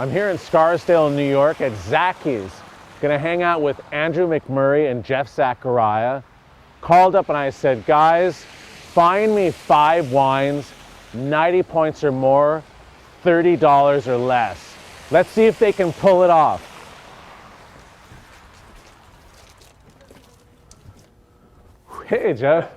I'm here in Scarsdale, New York at Zachys. Gonna hang out with Andrew McMurray and Jeff Zacharia. Called up and I said, guys, find me 5 wines, 90 points or more, $30 or less. Let's see if they can pull it off. Hey, Jeff.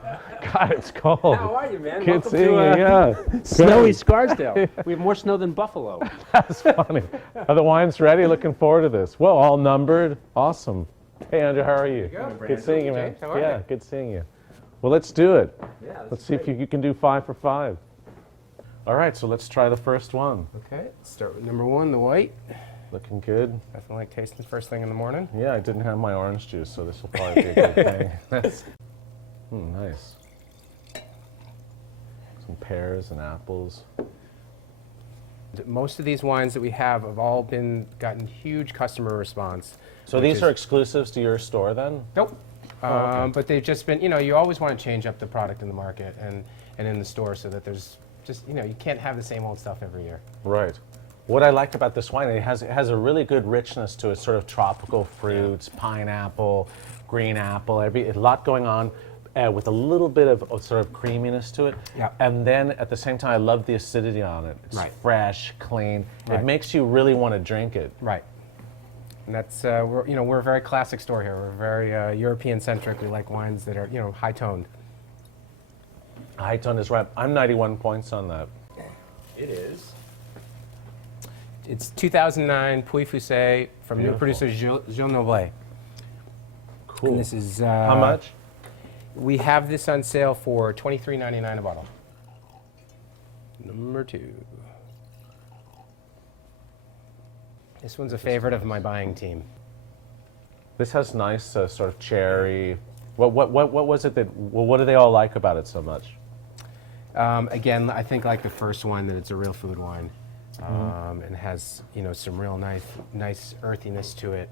God, it's cold. How are you, man? Good seeing you, yeah. Snowy Scarsdale. We have more snow than Buffalo. That's funny. Are the wines ready? Looking forward to this. Well, all numbered. Awesome. Hey, Andrew, how are you? Good seeing you, man. James, how are Yeah, you? good seeing you. Well, let's do it. Yeah, Let's see if you can do 5 for 5. All right, so let's try the first one. Okay, let's start with number 1, the white. Looking good. Definitely like tasting first thing in the morning. Yeah, I didn't have my orange juice, so this will probably be a good thing. Nice. Some pears and apples. Most of these wines that we have all gotten huge customer response. So these are exclusives to your store then? Nope. okay. But they've just been, you always want to change up the product in the market and in the store so that there's just, you can't have the same old stuff every year. Right. What I like about this wine, it has a really good richness to it, sort of tropical fruits, pineapple, green apple, a lot going on. With a little bit of sort of creaminess to it. Yeah. And then at the same time, I love the acidity on it. It's fresh, clean. Right. It makes you really want to drink it. Right. And that's, we're a very classic store here. We're very European-centric. We like wines that are, high-toned. High tone is right. I'm 91 points on that. It is. It's 2009 Puy-Fusé from new producer Gilles Noblet. Cool. And this is... How much? We have this on sale for $23.99 a bottle. Number 2. This one's a favorite of my buying team. This has nice sort of cherry. What was it that? Well, what do they all like about it so much? Again, I think like the first one that it's a real food wine, and has some real nice earthiness to it,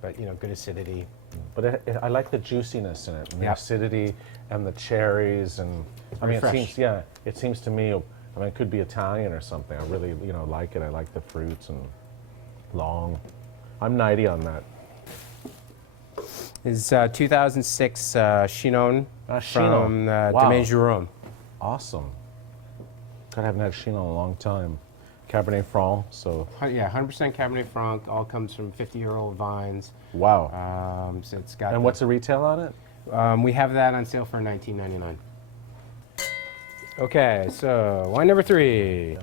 but good acidity. But I like the juiciness in it, and the acidity, and the cherries, and I mean, it seems to me, it could be Italian or something. I really, like it. I like the fruits and long. I'm 90 on that. Is 2006 Chinon from Domaine Jérôme. Awesome. God, I haven't had Chinon in a long time. Cabernet Franc, so. Yeah, 100% Cabernet Franc. All comes from 50-year-old vines. Wow. So it's got. And what's the retail on it? We have that on sale for $19.99. Okay, so wine number 3.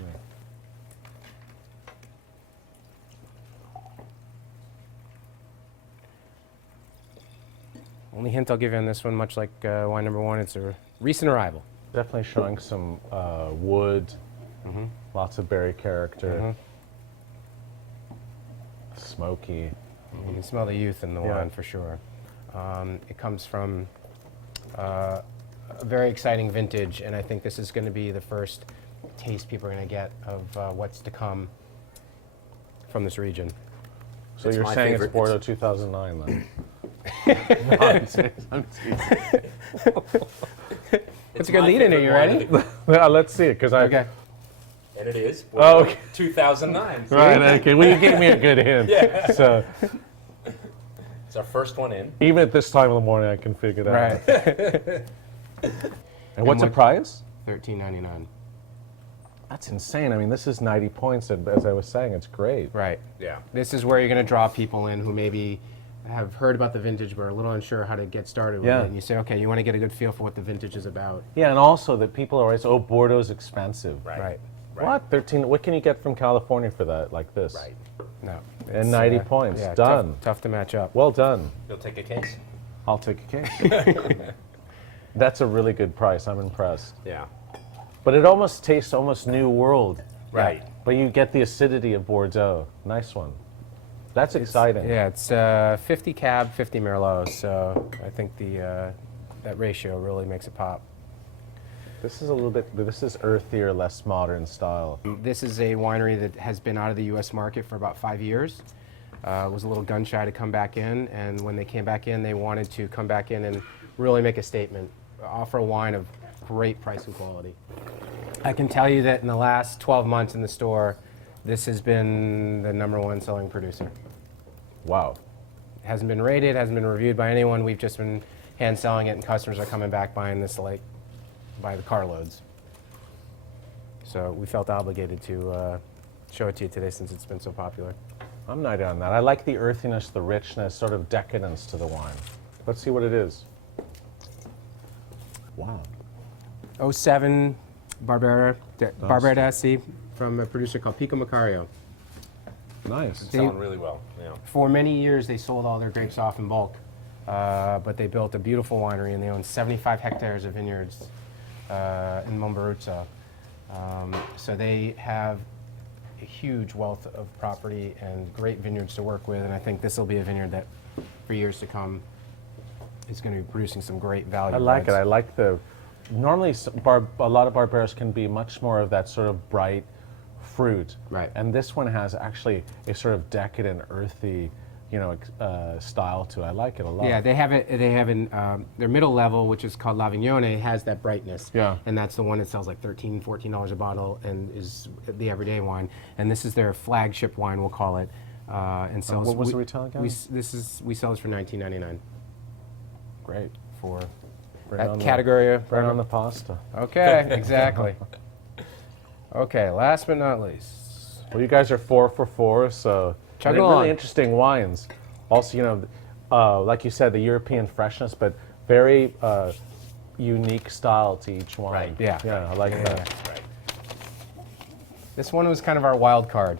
Only hint I'll give you on this one, much like wine number 1, it's a recent arrival. Definitely showing some wood, lots of berry character, smoky. You can smell the youth in the wine for sure. It comes from a very exciting vintage, and I think this is going to be the first taste people are going to get of what's to come from this region. So you're saying it's Bordeaux 2009 then? What's a good lead in it? You ready? Let's see it, because I. Okay. And it is Bordeaux okay. 2009. Right. Okay. Well, you gave me a good hint. Yeah. So It's our first one in. even at this time of the morning, I can figure it out. Right. And what's the price? $13.99. That's insane. I mean, this is 90 points, and as I was saying, it's great. Right. Yeah. This is where you're going to draw people in who maybe have heard about the vintage but are a little unsure how to get started with it. And you say, okay, you want to get a good feel for what the vintage is about. Yeah, and also that people are always, Bordeaux's expensive. Right. What? 13? What can you get from California for that, like this? Right. No. And 90 points. Yeah, Done. Tough to match up. Well done. You'll take a case? I'll take a case. That's a really good price. I'm impressed. Yeah. But it almost tastes almost New World. Right. But you get the acidity of Bordeaux. Nice one. That's exciting. Yeah, it's 50 Cab, 50 Merlot, so I think that ratio really makes it pop. This is earthier, less modern style. This is a winery that has been out of the U.S. market for about 5 years. Was a little gun shy to come back in, and when they came back in, they wanted to come back in and really make a statement, offer a wine of great price and quality. I can tell you that in the last 12 months in the store, This has been the #1 selling producer. Wow. Hasn't been rated, hasn't been reviewed by anyone. We've just been hand selling it, and customers are coming back buying this like by the carloads. So we felt obligated to show it to you today since it's been so popular. I'm not on that. I like the earthiness, the richness, sort of decadence to the wine. Let's see what it is. Wow. 07 Barbera d'Assi from a producer called Pico Macario. Nice. Selling really well. Yeah. For many years, they sold all their grapes off in bulk, but they built a beautiful winery, and they own 75 hectares of vineyards in Mombruzzo. So they have a huge wealth of property and great vineyards to work with, and I think this will be a vineyard that, for years to come, is going to be producing some great value. I like it. reds. I like the. Normally, a lot of Barberas can be much more of that sort of bright fruit. Right. And this one has actually a sort of decadent, earthy, style to it. I like it a lot. Yeah, they have it. They have their middle level, which is called L'Avignone, has that brightness. Yeah. And that's the one that sells like $13, $14 a bottle and is the everyday wine. And this is their flagship wine, we'll call it. And sells. What was the retail again? We sell this for $19.99 Great. for Bring that on category. Bring on the pasta. Okay, exactly. Okay, last but not least. Well, you guys are 4 for 4, so Chug they're along. really interesting wines. Also, like you said, the European freshness, but very unique style to each wine. Right. Yeah. Yeah, I like that. Right. This one was kind of our wild card.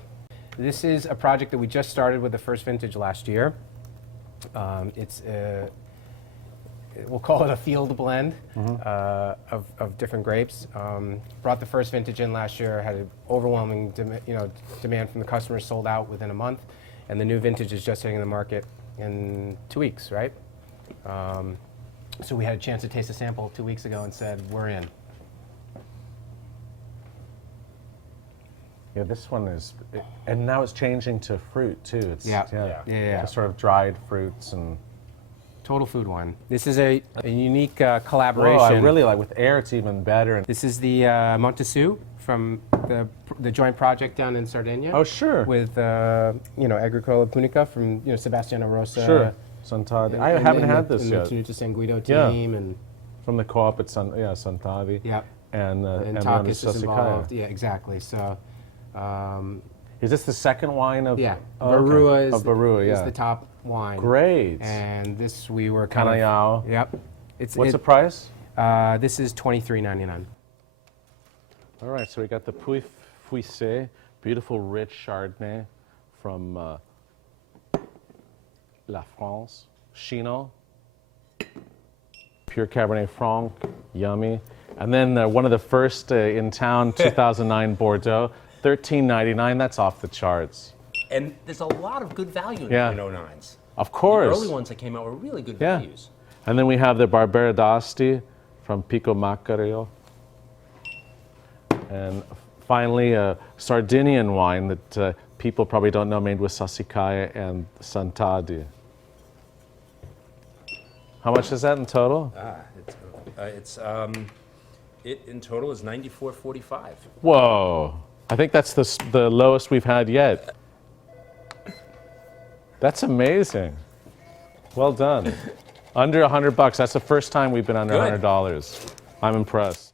This is a project that we just started with the first vintage last year. We'll call it a field blend of different grapes. Brought the first vintage in last year, had an overwhelming demand from the customers, sold out within a month, and the new vintage is just hitting the market in 2 weeks, right? So we had a chance to taste a sample 2 weeks ago and said, we're in. Yeah, this one is, and now it's changing to fruit too. It's Yeah. just sort of dried fruits and. Total food wine. This is a unique collaboration. Oh, I really like. With air, it's even better. This is the Montesu from the joint project down in Sardinia. Oh, sure. With Agricola Punica from Sebastiano Rosa. Sure. Sant'Adi. I haven't had this yet. The Tenuta San Guido Yeah. team and From the co-op at Sant'Adi. yeah. And Takis is Sassicaia. involved. Yeah, exactly. So. Is this the second wine of? Yeah, Oh, okay. Barua is Of Barua, is yeah. the top wine. Great. And this we were kind of. Canayao. Yep. What's the price? This is $23.99. All right, so we got the Puy Fuissé, beautiful rich Chardonnay from La France. Chino, pure Cabernet Franc, yummy. And then one of the first in town, 2009 Bordeaux, $13.99. That's off the charts. And there's a lot of good value in Yeah. 09s. Of course. The early ones that came out were really good Yeah. values. And then we have the Barbera d'Asti from Pico Macario. And finally, a Sardinian wine that people probably don't know, made with Sassicaia and Sant'Adi. How much is that in total? It in total is $94.45. Whoa. I think that's the lowest we've had yet. That's amazing. Well done. Under $100. That's the first time we've been under Good. $100. I'm impressed.